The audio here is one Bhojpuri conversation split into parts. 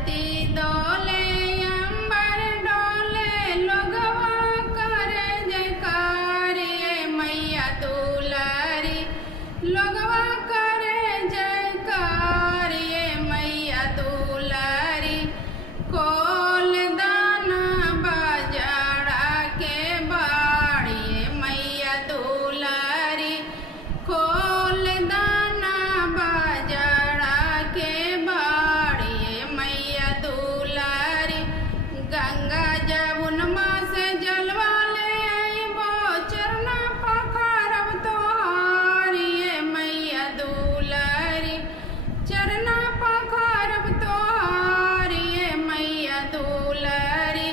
धरती डोले अंबर डोले लोगवा करे जयकार ये मैया दुलारी लोगवा करे जयकार ये मैया दुलारी कोल दाना बाजारा के बाड़ी ये मैया दुलारी कोल दाना बाजारा के बाड़ी ये मैया दुलारी गंगा जमुनमा से जलवा ले आइबो चरना पखारब तोहार ये मैया दुलारी चरना पखारब तोहार ये मैया दुलारी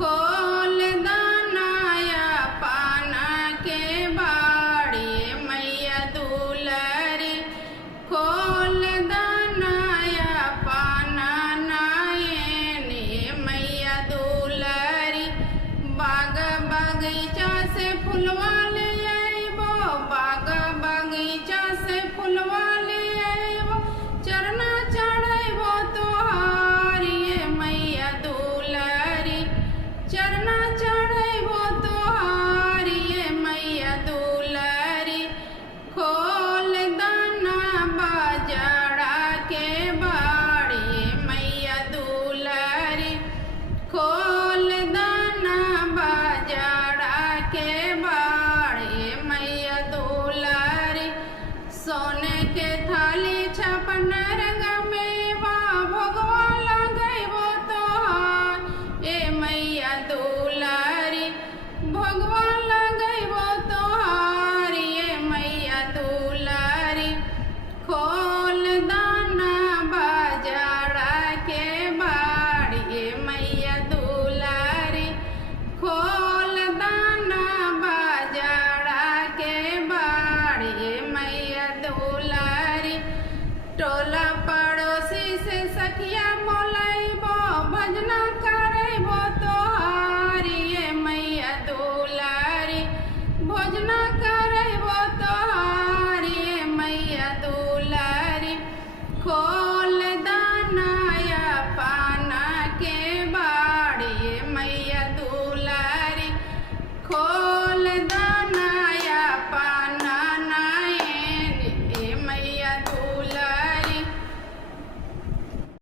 खोल दानाया पाना के बाड़ी ये मैया दुलारी खोल दानाया पाना नायन ये मैया दुलारी बाग बगीचा से फुलवा ले आइबो बाग बगीचा से फुलवा ले आइबो चरना चढ़ैबो